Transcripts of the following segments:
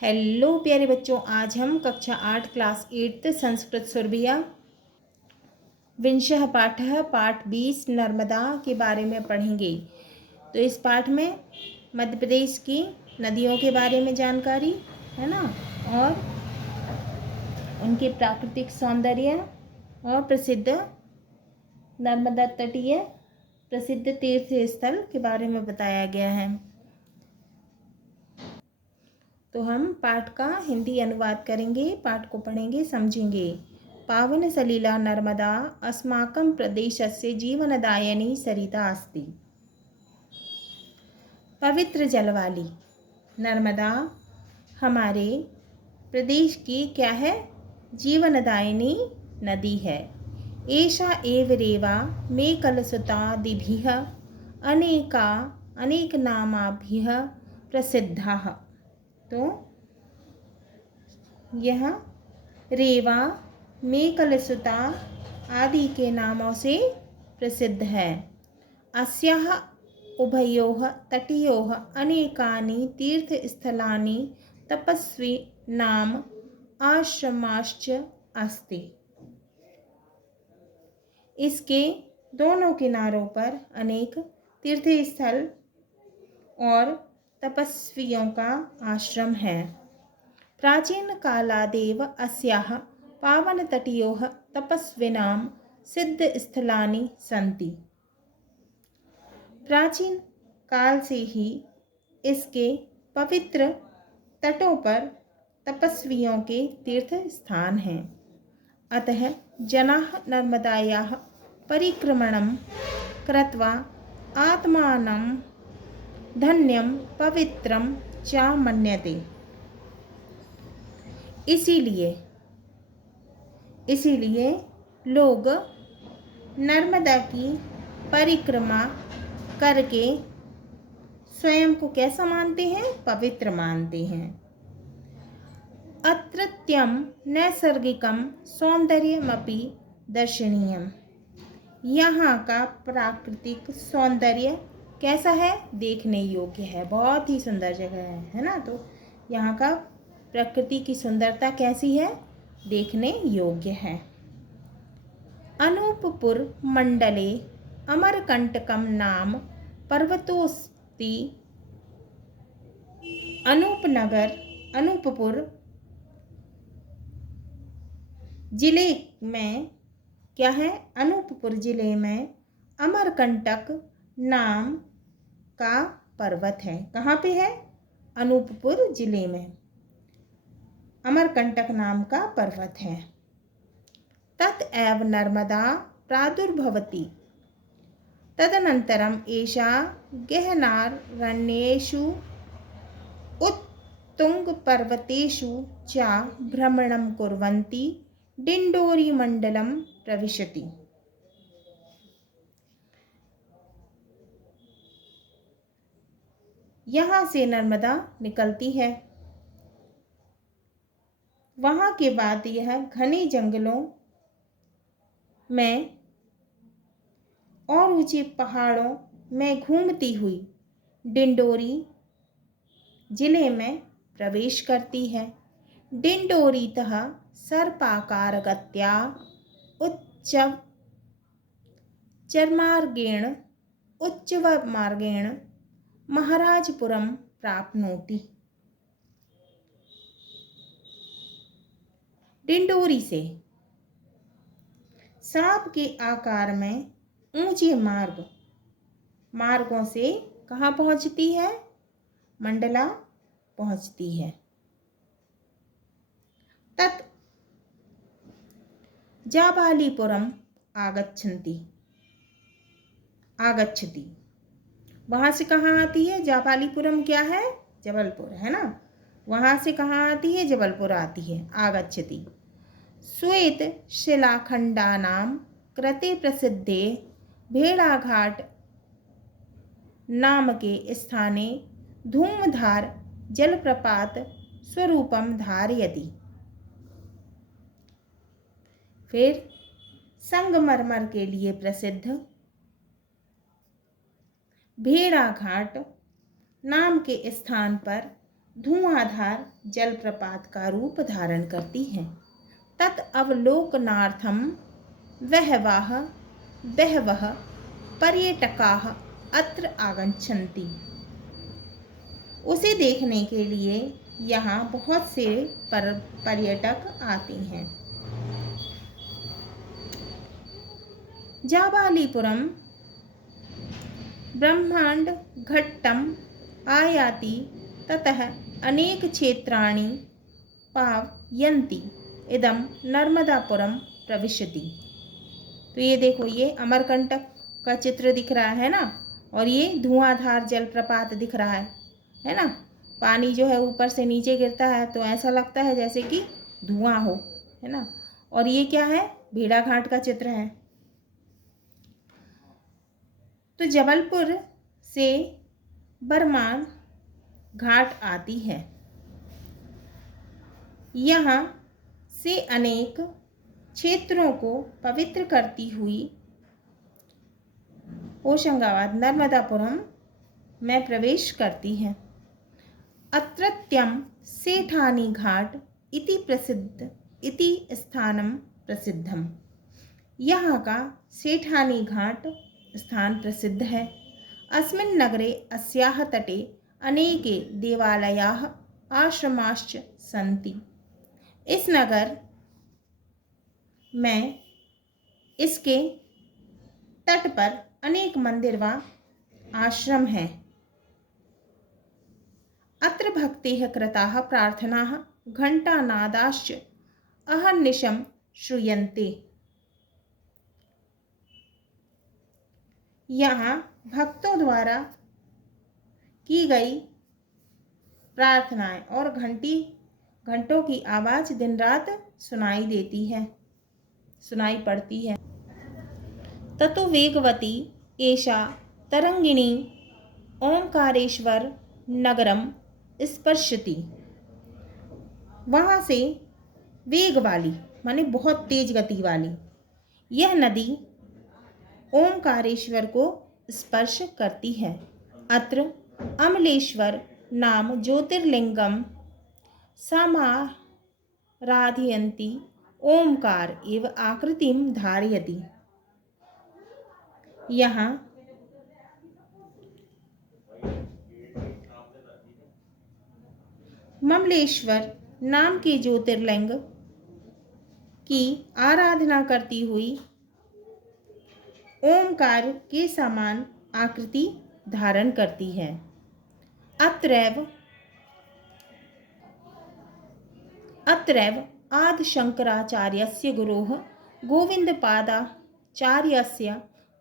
Hello प्यारे बच्चों, आज हम कक्षा 8 क्लास 8 संस्कृत सुरभिया विंशः पाठः पाठ 20 नर्मदा के बारे में पढ़ेंगे। तो इस पाठ में मध्य प्रदेश की नदियों के बारे में जानकारी है ना, और उनके प्राकृतिक सौंदर्य और प्रसिद्ध नर्मदा तटीय प्रसिद्ध तीर्थ स्थल के बारे में बताया गया है। तो हम पाठ का हिंदी अनुवाद करेंगे, पाठ को पढ़ेंगे, समझेंगे। पावन सलिला नर्मदा अस्माकं प्रदेशस्य जीवनदायिनी सरिता अस्ति। पवित्र जल वाली नर्मदा हमारे प्रदेश की क्या है? जीवनदायिनी नदी है। एषा एव रेवा मे कलसुतादिभिः अनेक नामाभिः प्रसिद्धाः। तो यह रेवा मेकलसुता आदि के नामों से प्रसिद्ध है। अस्याः उभयोः तटयोः अनेकानि तीर्थस्थलानि तपस्वी नाम आश्रमाश्च अस्ति। इसके दोनों किनारों पर अनेक तीर्थस्थल और तपस्वियों का आश्रम है। प्राचीन कालादेव अस्याः पावनतटयोः तपस्विनां सिद्धस्थलानि सन्ति। प्राचीन काल से ही इसके पवित्र तटों पर तपस्वियों के तीर्थ स्थान हैं। अतः जनाः नर्मदायाः परिक्रमणं कृत्वा आत्मानं धन्यं पवित्रं च मन्यते। इसीलिए लोग नर्मदा की परिक्रमा करके स्वयं को कैसा मानते हैं? पवित्र मानते हैं। अत्रत्यं नैसर्गिकं सौंदर्यमपि दर्शनीयम्। यहाँ का प्राकृतिक सौंदर्य कैसा है? देखने योग्य है, बहुत ही सुंदर जगह है ना। तो यहाँ का प्रकृति की सुंदरता कैसी है? देखने योग्य है। अनूपपुर मंडले अमरकंटकम नाम पर्वतोस्ति। अनूपपुर जिले में क्या है? अनूपपुर जिले में अमरकंटक नाम का पर्वत है। कहाँ पे है? अनूपपुर जिले में अमरकंटक नाम का पर्वत है। तत एव नर्मदा प्रादुर्भवति। तदनन्तरम एषा गहनारण्येषु उत्तुंगपर्वतेषु च भ्रमणं कुर्वन्ती डिंडोरी मंडलम प्रविशति। यहाँ से नर्मदा निकलती है। वहाँ के बाद यह घने जंगलों में और ऊंचे पहाड़ों में घूमती हुई डिंडोरी जिले में प्रवेश करती है। डिंडोरीतः सर्पाकारगत्या उच्चमार्गेण महाराजपुरम प्राप्नोति। डिंडोरी से सांप के आकार में ऊंचे मार्गों से कहाँ पहुंचती है? मंडला पहुंचती है। तत् जाबालीपुरम आगच्छति। वहां से कहाँ आती है? जाबालीपुरम क्या है? जबलपुर है ना। वहां से कहाँ आती है? जबलपुर आती है। आगच्छति। श्वेत शिलाखंडानां कृते प्रसिद्धे भेड़ाघाट नाम के स्थाने धूमधार जलप्रपात स्वरूपम धारयति। फिर संगमरमर के लिए प्रसिद्ध भेड़ाघाट नाम के स्थान पर धुआंधार जलप्रपात का रूप धारण करती हैं। तत् अवलोकनार्थम बहवः पर्यटकाः अत्र आगच्छन्ति। उसे देखने के लिए यहाँ बहुत से पर्यटक आते हैं। जाबालीपुरम ब्रह्मांड घट्टम आयाति ततः अनेक क्षेत्राणि पावयन्ति इदम नर्मदापुरम प्रविशति। तो ये देखो, ये अमरकंटक का चित्र दिख रहा है ना, और ये धुआंधार जलप्रपात दिख रहा है ना। पानी जो है ऊपर से नीचे गिरता है तो ऐसा लगता है जैसे कि धुआं हो, है ना। और ये क्या है, भेड़ाघाट का चित्र है। तो जबलपुर से बरमान घाट आती है। यहाँ से अनेक क्षेत्रों को पवित्र करती हुई होशंगाबाद नर्मदापुरम में प्रवेश करती है। अत्रत्यम सेठानी घाट इति स्थानम प्रसिद्धम। यहाँ का सेठानी घाट स्थान प्रसिद्ध है। अस्मिन् नगरे अस्याः तटे अनेके देवालयाः आश्रमाश्च सन्ति। इस नगर में इसके तट पर अनेक मंदिर व आश्रम हैं। अत्र भक्तेः कृताः प्रार्थनाः घंटानादाश्च अहर्निशं श्रूयन्ते। यहाँ भक्तों द्वारा की गई प्रार्थनाएं और घंटों की आवाज़ दिन रात सुनाई पड़ती है। ततो वेगवती एषा तरंगिणी ओंकारेश्वर नगरम स्पर्शति। वहाँ से वेग वाली माने बहुत तेज गति वाली यह नदी ओंकारेश्वर को स्पर्श करती है। अत्र अमलेश्वर नाम ज्योतिर्लिंगम समाराधयन्ति ओंकार एव आकृतिम धारयति। यहाँ ममलेश्वर नाम के ज्योतिर्लिंग की आराधना करती हुई ओंकार के समान आकृति धारण करती है। अत्रैव आदि शंकराचार्यस्य गुरोः गोविंदपादाचार्यस्य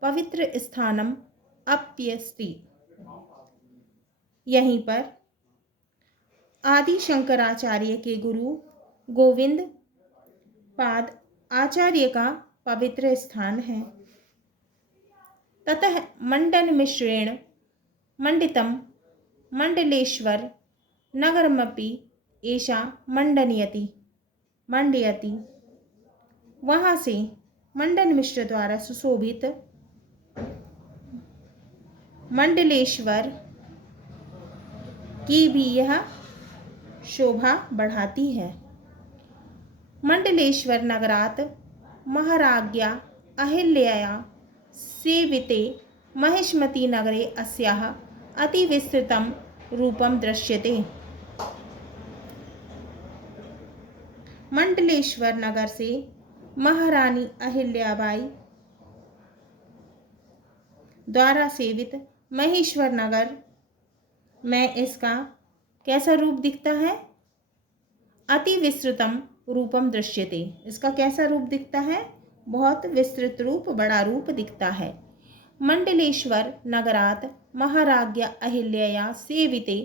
पवित्र स्थानम अप्यस्ति। यहीं पर आदि शंकराचार्य के गुरु गोविंद पाद आचार्य का पवित्र स्थान है। ततः मंडन मिश्रेण मंडितम मंडलेश्वर नगरमपि एषा मंडयति। वहाँ से मंडन मिश्र द्वारा सुशोभित मंडलेश्वर की भी यह शोभा बढ़ाती है। मंडलेश्वर नगरात महाराज्ञा अहिल्या सेविते महिष्मती नगरे अस्याः अतिविस्तृतं रूपं दृश्यते। मंडलेश्वर नगर से महारानी अहिल्याबाई द्वारा सेवित महेश्वर नगर में इसका कैसा रूप दिखता है? अति विस्तृतम रूपम दृश्यते। इसका कैसा रूप दिखता है? बहुत विस्तृत रूप, बड़ा रूप दिखता है। मंडलेश्वर नगरात महाराज्ञा अहिल्या सेविते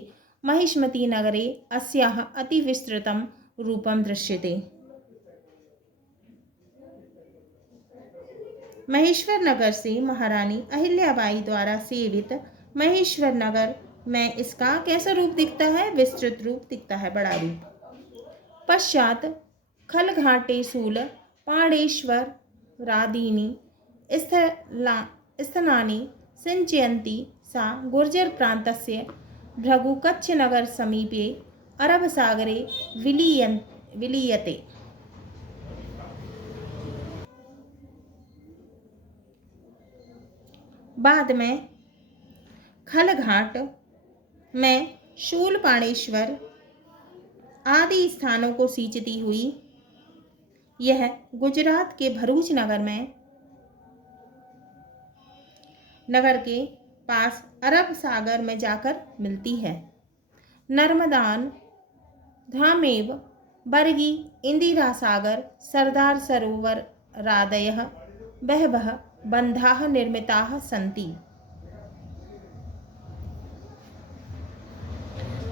महिष्मती नगरे अस्याः अति विस्तृतम रूपम दृश्यते। महेश्वर नगर से महारानी अहिल्याबाई द्वारा सेवित महेश्वर नगर में इसका कैसा रूप दिखता है? विस्तृत रूप दिखता है, बड़ा रूप। पश्चात खलघाटे शूल पाणेश्वर रादीनी स्थनानि सिंचयन्ति सा गुर्जर प्रान्तस्य भृगुकच्छ नगर समीपे अरब सागरे विलीयते। बाद में खलघाट में शूलपाणेश्वर आदि स्थानों को सींचती हुई यह गुजरात के भरूच नगर के पास अरब सागर में जाकर मिलती है। नर्मदान धामेव बर्गी इंदिरा सागर सरदार सरोवर रादयः बहवः बंधाः निर्मिताः सन्ति।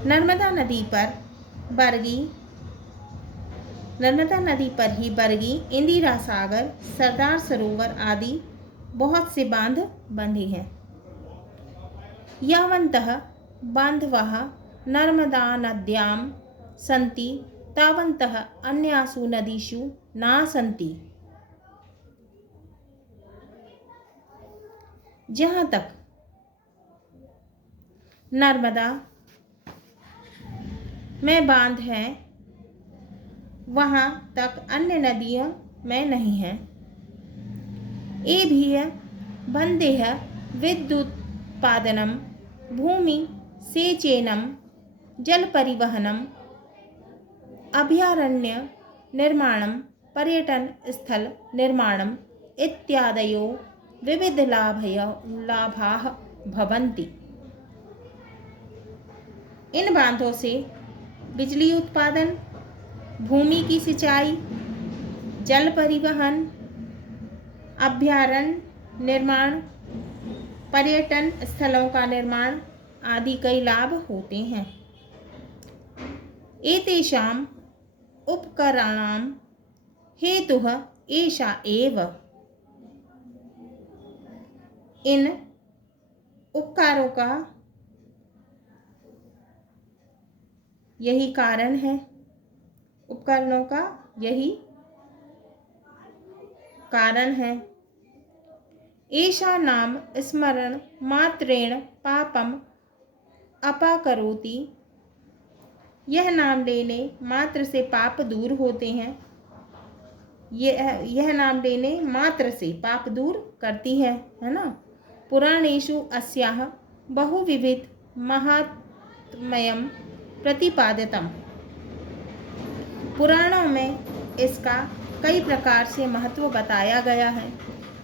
नर्मदा नदी पर ही बरगी, इंदिरा सागर, सरदार सरोवर आदि बहुत से बांध बंधे हैं। यावन्तः बान्धवाः नर्मदा नद्यां सन्ति तावन्तः अन्यासु नदीषु न सन्ति। जहाँ तक नर्मदा में बांध है वहाँ तक अन्य नदियों में नहीं है। एभिः बन्धेः विद्युत्पादनं, भूमि सेचनम, जल परिवहनम, अभयारण्य निर्माणम, पर्यटन स्थल निर्माणम इत्यादयो विविध लाभाः भवन्ति। इन बांधों से बिजली उत्पादन, भूमि की सिंचाई, जल परिवहन, अभयारण्य निर्माण, पर्यटन स्थलों का निर्माण आदि कई लाभ होते हैं। एतेषाम् उपकरणां हेतुः एषा एव। इन उपकारों का यही कारण है, उपकरणों का यही कारण है। एषा नाम स्मरण मात्रेण पापम अपाकरोति। यह नाम लेने मात्र से पाप दूर होते हैं। यह नाम लेने मात्र से पाप दूर करती है ना। पुराणेषु अस्याः बहुविविध महात्म्यं प्रतिपादितम्। पुराणों में इसका कई प्रकार से महत्व बताया गया है।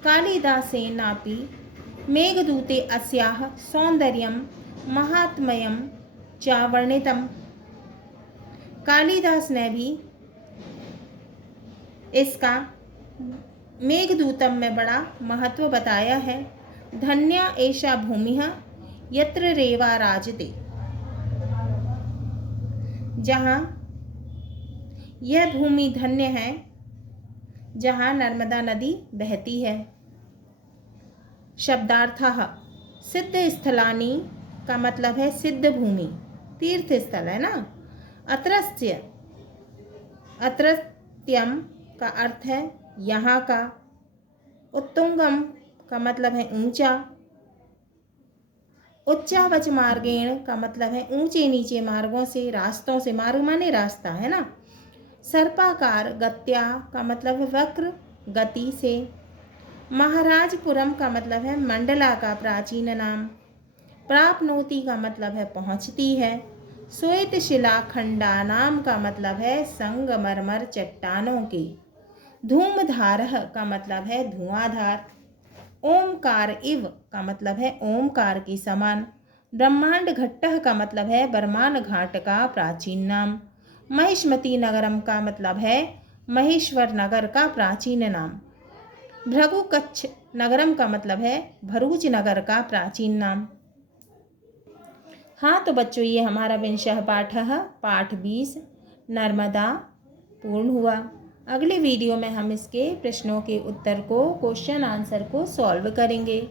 कालिदासेनापि मेघदूते अस्याः सौंदर्यं महात्म्यं च वर्णितम्। कालिदास ने भी इसका मेघदूतम में बड़ा महत्व बताया है। धन्या एषा भूमिः यत्र रेवा राजते। जहाँ यह भूमि धन्य है जहाँ नर्मदा नदी बहती है। शब्दार्थः सिद्ध स्थलानि का मतलब है सिद्ध भूमि, तीर्थ स्थल है ना। अत्रत्यम का अर्थ है यहाँ का। उत्तुंगम का मतलब है ऊंचा। उच्चावच मार्गेण का मतलब है ऊंचे नीचे मार्गों से, रास्तों से। मार्ग माने रास्ता है ना। सर्पाकार गत्या का मतलब है वक्र गति से। महाराजपुरम का मतलब है मंडला का प्राचीन नाम। प्राप्नोति का मतलब है पहुँचती है। श्वेत शिला खंडानाम का मतलब है संगमरमर चट्टानों के। धूमधारः का मतलब है धुआंधार। ओमकार इव का मतलब है ओमकार के समान। ब्रह्मांड घट्टः का मतलब है बरमान घाट का प्राचीन नाम। महिष्मती नगरम का मतलब है महेश्वर नगर का प्राचीन नाम। भृगुकच्छ नगरम का मतलब है भरूच नगर का प्राचीन नाम। हाँ तो बच्चों, ये हमारा विंशः पाठः पाठ 20 नर्मदा पूर्ण हुआ। अगले वीडियो में हम इसके प्रश्नों के उत्तर को, क्वेश्चन आंसर को सॉल्व करेंगे।